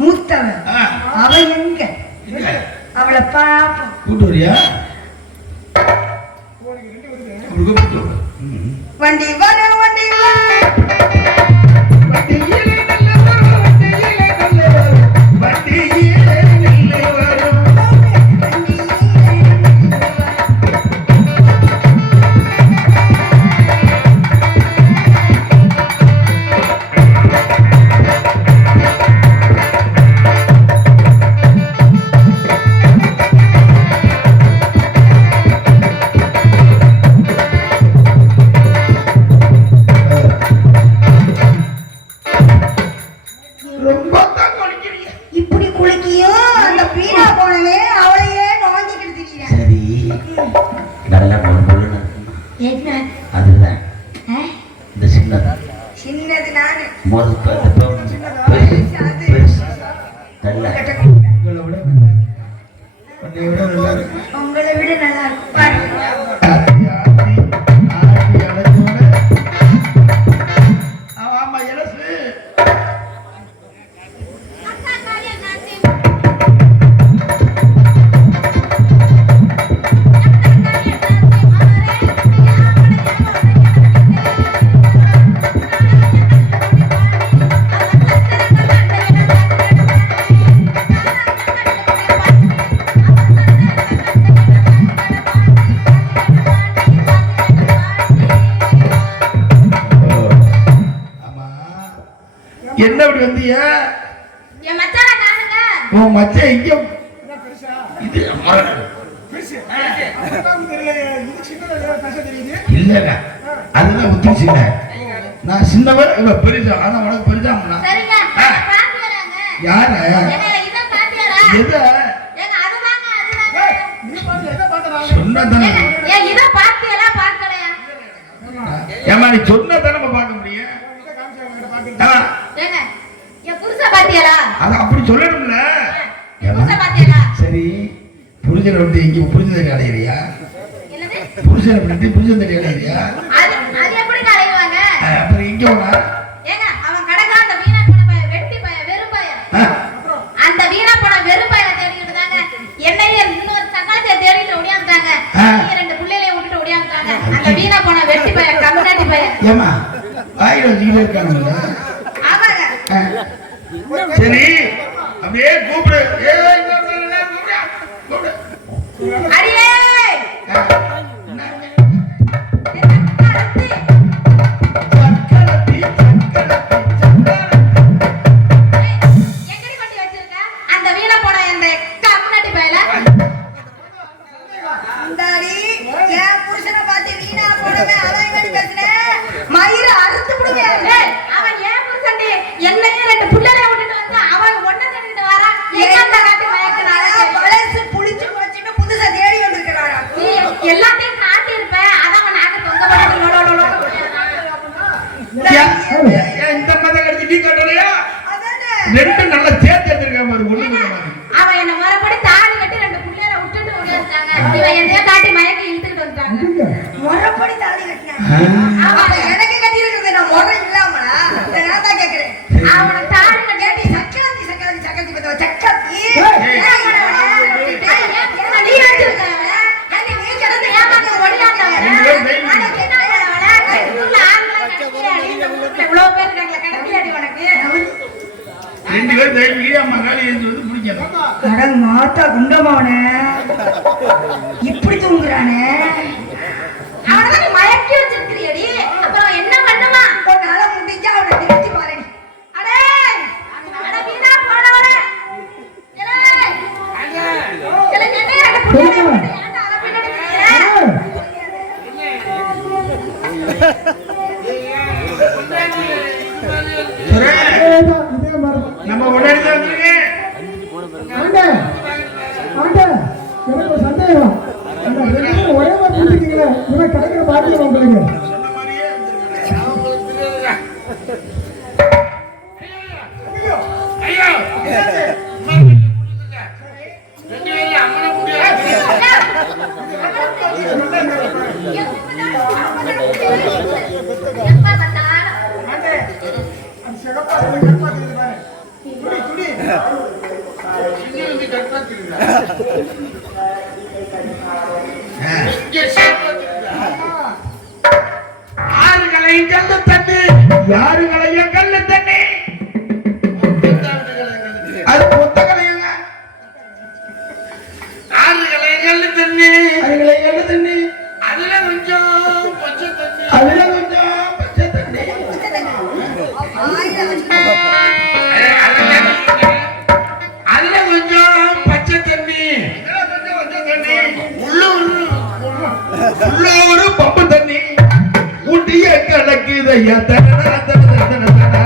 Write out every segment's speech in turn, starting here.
மூத்தவன் அவ எங்க அவளை பாப்போம். கூட்டு வரியா? வண்டி வரும் வண்டி உங்களை விட நல்லா இருக்கும். என்ன இப்படி வந்தியா? என் மச்சான காணுங்க. உன் மச்சான் இங்க பெருசா இது பெருசு அதுதான் தெரியல. இது சின்னதா பெருசா தெரியுது. இல்லங்க அதுதான் புத்தி சின்ன. நான் சின்னவர் இவ பெருசா. ஆனா உனக்கு பெருசாம்னா சரிங்க. பாத்து வராங்க. யார? ஏங்க இத பாத்தியாடா? எத? ஏங்க அதுதாங்க அதுதாங்க. நீ பாத்து எதை பார்த்தறாங்க? சொன்னதானே. ஏ இத பாத்தியடா பார்க்கலையா? ஏமா நீ சொன்னதானே நம்ம பார்க்க முடியும். இத காமிச்சாங்க பாத்தீங்களா? ஏங்க என் புருஷ பாத்தியாடா? அத அப்படி சொல்லணும்ல. புருஷ பாத்தியாடா? சரி புருஷனை விட்டு இங்க புருஷனை அடையறியா? என்னது? புருஷனை விட்டு புருஷனை அடையறியா? அது எப்படி அடையுவாங்க? அப்புறம் இங்க வா. ஏங்க அவன் கடகா அந்த வீணா போன பைய வெட்டி பைய வெறும் பைய. அந்த வீணா போன வெறும் பைய தேடிட்டு இருந்தாங்க. என்னைய இன்னொரு சங்காத்திய தேடிட்டு ஓடியாந்தாங்க. நீங்க ரெண்டு புள்ளையிலே விட்டுட்டு ஓடியாந்தாங்க. அந்த வீணா போன வெட்டி பைய கம்னாட்டி பைய. ஏமா வாயில வச்சிட்டு இருக்கானுங்க. ஆமாங்க. சரி அப்படியே கூப்பிடு. ஏய் கூப்பிடு. அடியே எல்லாத்தையும் காட்டி இருப்பேன். அதான் நாக்கு தொங்க இந்த மத கடிச்சு நீ கட்டலையா? ரெண்டு நல்ல சேர்த்து எடுத்திருக்காம ஒண்ணு. அவன் என்ன மறுபடி தாலி கட்டி ரெண்டு புள்ளைய விட்டுட்டு ஓடியாந்தாங்க. இவன் என்னைய காட்டி மயக்கி இழுத்துட்டு வந்துட்டாங்க. மறுபடி தாலி கட்டினான். அவன் எனக்கு கட்டி இருக்குது நான் முறை இல்லாமடா. நான் தான் கேக்குறேன். அவன தாலி கட்டி சக்கரத்தி சக்கரத்தி சக்கரத்தி பத்த சக்கரத்தி. நீ வச்சிருக்கவன் நீ கிடந்து ஏமாத்தி ஓடியாந்தவன். அன்னைக்கு என்ன பண்ணவன கைக்குள்ள ஆண்களை கட்டி அடிங்க. இவ்வளவு பேர் இருக்காங்க கடத்தி அடி உனக்கு. ரெண்டு பேரும் தைரியமா மகாலி வந்து பிடிக்கணும். கடல் மாத்தா குண்டமாவனே இப்படி தூங்குறானே. அவனை நீ மயக்கி வச்சிருக்கிறியடி. அப்புறம் என்ன பண்ணுமா? உன்னால முடிஞ்சா அவனை திருத்தி பாருடி. அடே அட வீணா போனவனே. என்ன புள்ளை ஏன்டா அத பின்னாடி நம்ம உடனே வந்துருங்க. எனக்கு சந்தேகம் ஒரே மாதிரி இவன் கிடைக்கிற பாக்கியம் உங்களுக்கு. சிறப்பா ஆறுகளையும் கல்லு தண்ணி, யாருகளையும் கல்லு தண்ணி. அது புத்தகலையுங்க. ஆறுகளையும் கல்லு தண்ணி, ஆறுகளையும் கல்லு தண்ணி. அதுல கொஞ்சம் பச்சை தண்ணி, அதுல கொஞ்சம் பச்சை தண்ணி. அதுல கொஞ்சம் பச்சை தண்ணி, உள்ள ஒரு பம்பு தண்ணி. ஊட்டிய கலக்குதையா தரணா தரணா தரணா தரணா.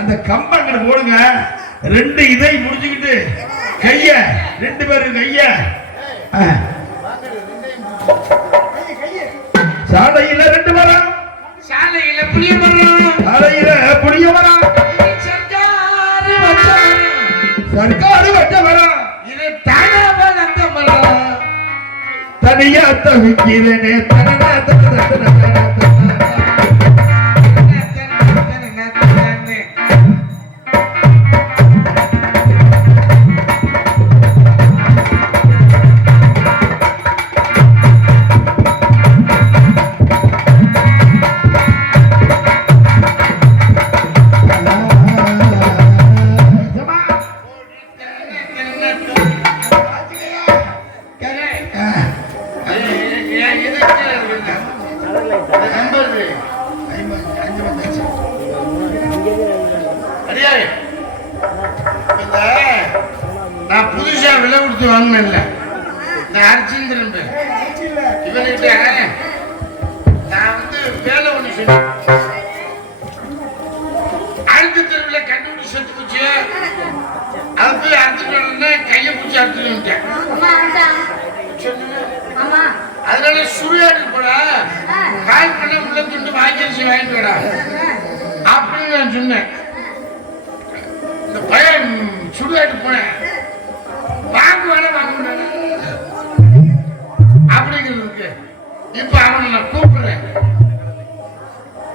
அந்த கம்பங்களை போடுங்க. ரெண்டு இதை முடிச்சுக்கிட்டு கைய ரெண்டு பேரும் கைய சாலையில ரெண்டு மரம், சாலையில புளிய மரம், சாலையில புளிய மரம். சர்க்காரு வச்ச மரம், இது தானாவல் அந்த மரம். தனியா தவிக்கிறேனே தனனா தனனா தனனா. நான் புதுசா விலை கொடுத்து வாங்கினேன்ல, நான் அரிச்சந்திரன் இவன்கிட்ட நான் வந்து வேலை ஒண்ணு சொன்னேன். அடுத்த தெருவில் கண்டுபிடிச்சு செத்து போச்சு. அது போய் அறுத்துட்டு வரணும்னா கையை பிடிச்சி அறுத்துட்டு வந்துட்டேன். அதனால சுரியாடு போடா, கால் பண்ண உள்ள துண்டு வாங்கி வாங்கிட்டு வரா அப்படின்னு நான் சொன்னேன். இந்த பையன் சுடுகாட்டு போனேன், வாங்குவான வாங்க அப்படிங்கிறதுக்கு. இப்ப அவனை நான் கூப்பிடுறேன்.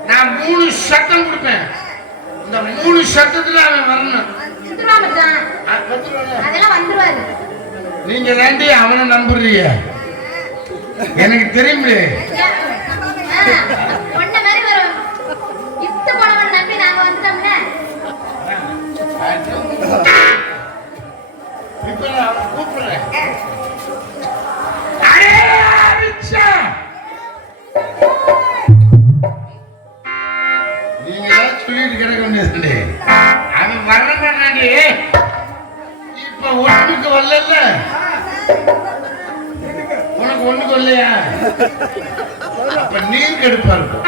நான் 3 சத்தம் கொடுப்பேன். இந்த 3 சத்தத்துல அவன் வரணும். நீங்க தாண்டி அவனை நம்புறீங்க, எனக்கு தெரியுமே. இப்ப நான் அவனை கூப்பிடுறேன். நீங்க சொல்லிட்டு கிடக்க வேண்டியது. அவன் வர பண்ணாடி. இப்ப ஒண்ணுக்கு வரல, உனக்கு ஒண்ணுக்கு வரலையா? அப்ப நீர் கெடுப்பா இருக்கும்.